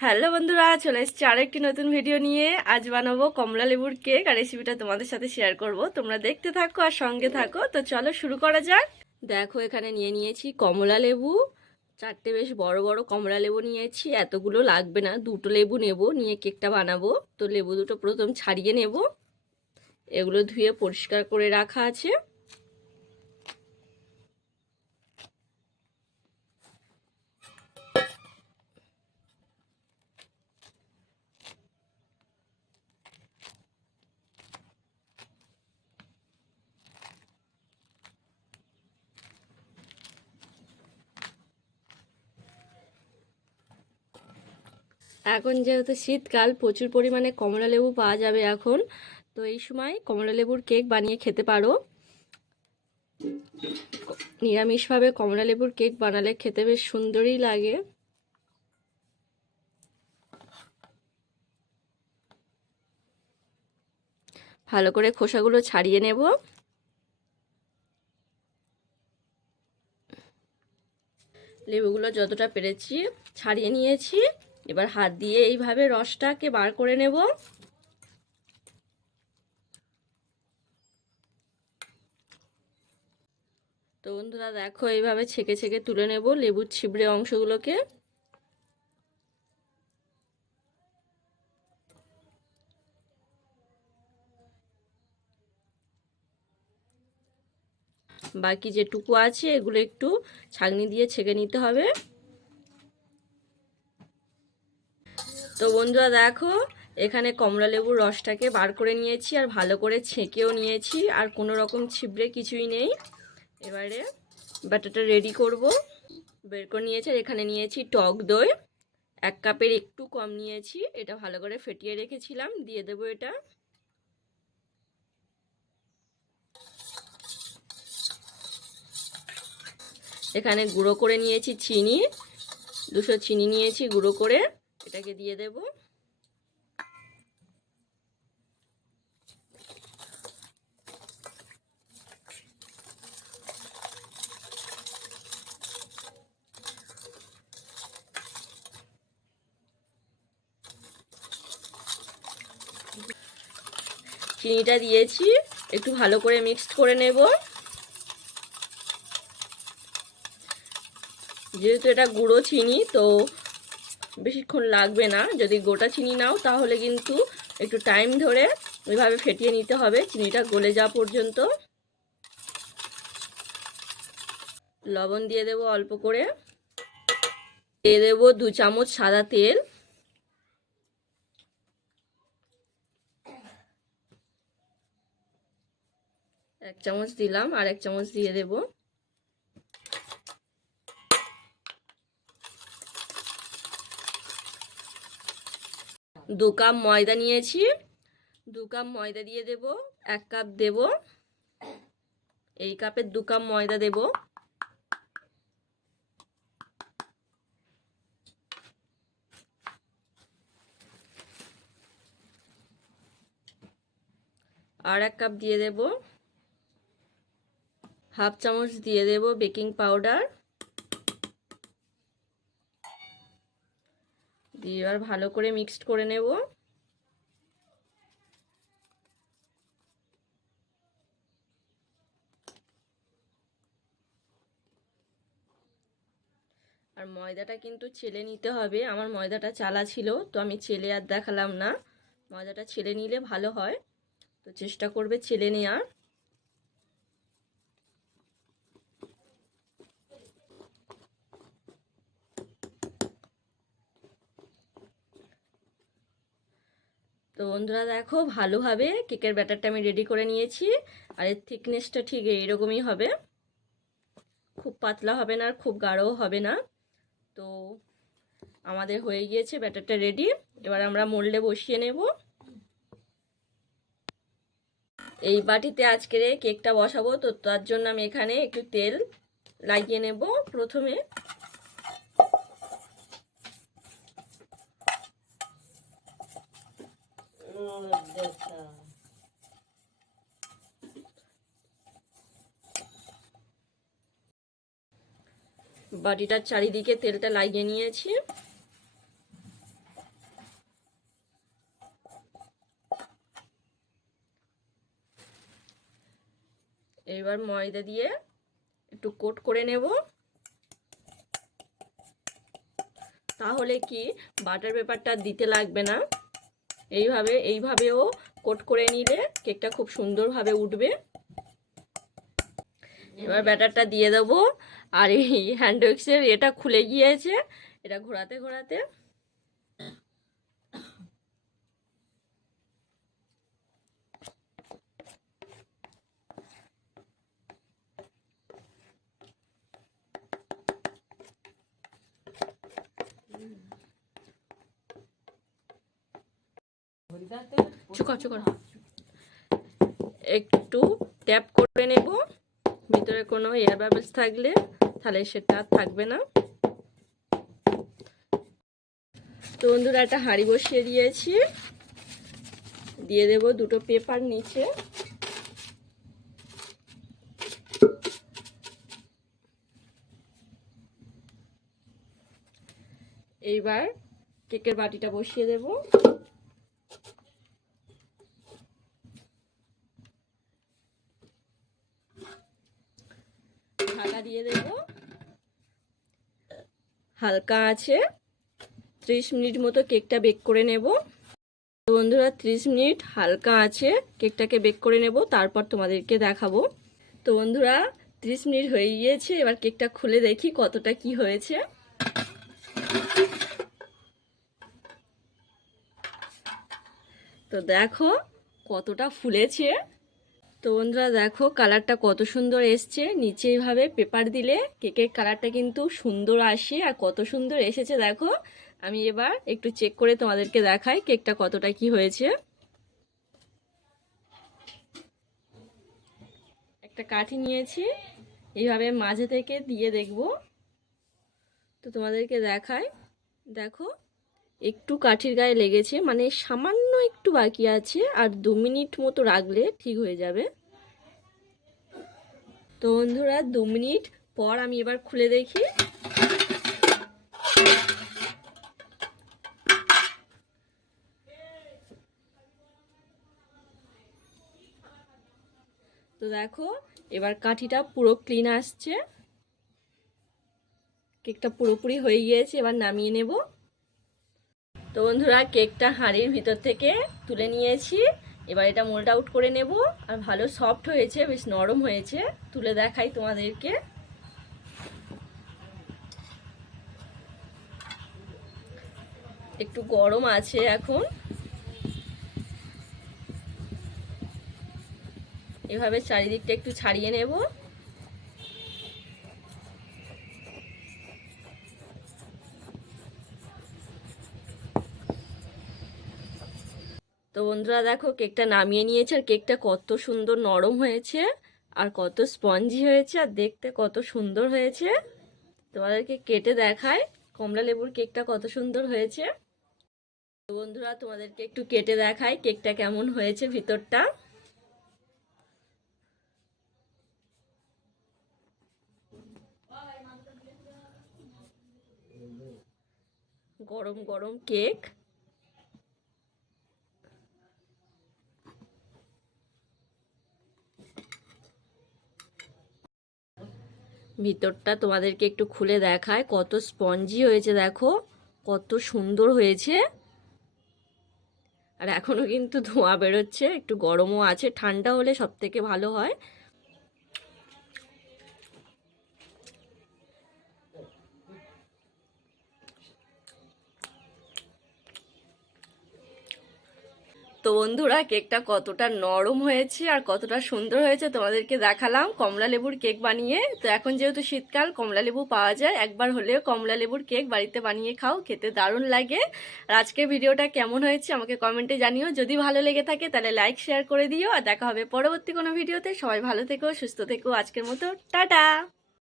Hello বন্ধুরা, চলে এসেছি আরেকটি নতুন ভিডিও নিয়ে। আজ বানাবো কমলা লেবুর কেক আর রেসিপিটা তোমাদের সাথে শেয়ার করব। তোমরা দেখতে থাকো আর সঙ্গে থাকো। তো চলো শুরু করা যাক। দেখো, এখানে নিয়ে নিয়েছি কমলা লেবু। চারটে বেশ বড় বড় কমলা লেবু নিয়েছি। এতগুলো লাগবে না, দুটো লেবু নেব, নিয়ে কেকটা বানাবো। তো লেবু দুটো প্রথম ছাড়িয়ে নেব। এগুলো ধুয়ে পরিষ্কার করে রাখা আছে। এখন যেহেতু শীতকাল, প্রচুর পরিমাণে কমলা লেবু পাওয়া যাবে এখন। তো এই সময় কমলা লেবুর কেক বানিয়ে খেতে পারো। নিরামিষভাবে কমলা লেবুর কেক বানালে খেতে বেশ সুন্দরই লাগে। ভালো করে খোসাগুলো ছাড়িয়ে নেব। লেবুগুলো যতটা পেরেছি ছাড়িয়ে নিয়েছি। এবার হাত দিয়ে এইভাবে রসটাকে বার করে নেব। তো বন্ধুরা, দেখো, এইভাবে ছেঁকে ছেঁকে তুলে নেব লেবুর ছিবড়ে অংশগুলোকে। বাকি যেটুকু আছে, এগুলো একটু ছাগনি দিয়ে ছেঁকে নিতে হবে। তো বন্ধুরা দেখো, এখানে কমলা লেবুর রসটাকে বার করে নিয়েছি আর ভালো করে ছেঁকেও নিয়েছি আর কোনো রকম ছিবড়ে কিছুই নেই। এবারে ব্যাটারটা রেডি করব। বের করে নিয়েছি আর এখানে নিয়েছি টক দই। এক কাপের একটু কম নিয়েছি, এটা ভালো করে ফেটিয়ে রেখেছিলাম, দিয়ে দেবো এটা। এখানে গুঁড়ো করে নিয়েছি চিনি, দুশো চিনি নিয়েছি গুঁড়ো করে। এটাকে দিয়ে দেব। চিনিটা দিয়েছি, একটু ভালো করে মিক্সড করে নেব। যেহেতু এটা গুঁড়ো চিনি, তো বেশিক্ষণ লাগবে না। যদি গোটা চিনি নাও, তাহলে কিন্তু একটু টাইম ধরে ওইভাবে ফেটিয়ে নিতে হবে। চিনিটা গলে যাওয়া পর্যন্ত। লবণ দিয়ে দেব অল্প করে। দিয়ে দেব দু চামচ সাদা তেল। এক চামচ দিলাম, আর এক চামচ দিয়ে দেবো। দু কাপ ময়দা নিয়েছি। দু কাপ ময়দা দিয়ে দেব, এক কাপ দেব। এই কাপের দু কাপ ময়দা দেব। আর এক কাপ দিয়ে দেব। হাফ চামচ দিয়ে দেব বেকিং পাউডার। দিয়ে এবার ভালো করে মিক্সড করে নেব। আর ময়দাটা কিন্তু ছেলে নিতে হবে, আমার ময়দাটা চালা ছিল, তো আমি ছেলে আর দেখালাম না। ময়দাটা ছেলে নিলে ভালো হয়, তো চেষ্টা করবে ছেলে নেওয়ার তো বন্ধুরা দেখো ভালোভাবে কেকের ব্যাটারটা আমি রেডি করে নিয়েছি। আর এর থিকনেসটা ঠিক এইরকমই হবে। খুব পাতলা হবে না আর খুব গাঢ়ও হবে না। তো আমাদের হয়ে গিয়েছে ব্যাটারটা রেডি এবার আমরা মোল্ডে বসিয়ে নেব। এই বাটিতে আজকের কেকটা বসাবো। তো তার জন্য আমি এখানে একটু তেল লাগিয়ে নেব প্রথমে। বডিটার চারিদিকে তেলটা লাগিয়ে নিয়েছি। এবার ময়দা দিয়ে একটু কোট করে নেব। তাহলে কি বাটার পেপারটা দিতে লাগবে না। এইভাবে, এইভাবেও কোট করে নিলে কেকটা খুব সুন্দরভাবে উঠবে। এবার ব্যাটারটা দিয়ে দেবো। আর এই হ্যান্ড এটা খুলে গিয়েছে। এটা ঘোরাতে ঘোরাতে। একটু ট্যাপ করে নেব। ভিতরে কোনো এয়ার বাবলস থাকলে, তাহলে সেটা থাকবে না। তো বন্ধুরা, একটা হাঁড়ি বসিয়ে দিয়েছি। দিয়ে দেব দুটো পেপার নিচে। এইবার কেকের বাটিটা বসিয়ে দেব। ঢাকা দিয়ে দেব। হালকা আছে। ত্রিশ মিনিট মতো কেকটা বেক করে নেব। বন্ধুরা, ত্রিশ মিনিট হালকা আছে। কেকটাকে বেক করে নেব, তারপর তোমাদেরকে দেখাবো। তো বন্ধুরা, ত্রিশ মিনিট হয়ে গিয়েছে, এবার কেকটা খুলে দেখি কতটা কি হয়েছে। তো দেখো কতটা ফুলেছে। তো বন্ধুরা দেখো কালারটা কত সুন্দর এসছে। নিচে এইভাবে পেপার দিলে কেকের কালারটা কিন্তু সুন্দর আসে আর কত সুন্দর এসেছে দেখো। আমি এবার একটু চেক করে তোমাদেরকে দেখাই কেকটা কতটা কি হয়েছে। একটা কাঠি নিয়েছি, এইভাবে মাঝে থেকে দিয়ে দেখব। তো তোমাদেরকে দেখাই। দেখো একটু কাঠির গায়ে লেগেছে মানে সামান্য একটু বাকি আছে, আর দু মিনিট মতো রাখলে ঠিক হয়ে যাবে। তো বন্ধুরা, দু মিনিট পর আমি এবার খুলে দেখি। তো দেখো, এবার কাঠিটা পুরো ক্লিন আসছে। কেকটা পুরোপুরি হয়ে গিয়েছে, এবার নামিয়ে নেব। তো বন্ধুরা, কেকটা হাঁড়ির ভিতর থেকে তুলে নিয়েছি। এবার এটা মোল্ড আউট করে নেব। আর ভালো সফট হয়েছে, বেশ নরম হয়েছে। তুলে দেখাই তোমাদেরকে। একটু গরম আছে এখন। এভাবে চারিদিকটা একটু ছাড়িয়ে নেব। তো বন্ধুরা দেখো কেকটা নামিয়ে নিয়েছে আর কেকটা কত সুন্দর নরম হয়েছে আর কত স্পঞ্জি হয়েছে আর দেখতে কত সুন্দর হয়েছে। তোমাদেরকে কেটে দেখায় কমলা লেবুর কেকটা কত সুন্দর হয়েছে। তো বন্ধুরা তোমাদেরকে একটু কেটে দেখায় কেকটা কেমন হয়েছে ভিতরটা। গরম গরম কেক। ভিতরটা তোমাদেরকে একটু খুলে দেখায়। কত স্পঞ্জি হয়েছে দেখো। কত সুন্দর হয়েছে। আর এখনও কিন্তু ধোঁয়া বেরোচ্ছে। একটু গরমও আছে। ঠান্ডা হলে সব থেকে ভালো হয়। তো বন্ধুরা, কেকটা কতটা নরম হয়েছে আর কতটা সুন্দর হয়েছে তোমাদেরকে দেখালাম। কমলা লেবুর কেক বানিয়ে। তো এখন যেহেতু শীতকাল, কমলা লেবু পাওয়া যায়। একবার হলেও কমলা লেবুর কেক বাড়িতে বানিয়ে খাও, খেতে দারুণ লাগে। আর আজকের ভিডিওটা কেমন হয়েছে আমাকে কমেন্টে জানিও। যদি ভালো লেগে থাকে তাহলে লাইক, শেয়ার করে দিও। আর দেখা হবে পরবর্তী কোনো ভিডিওতে। সবাই ভালো থেকো, সুস্থ থেকো। আজকের মতো, টাটা!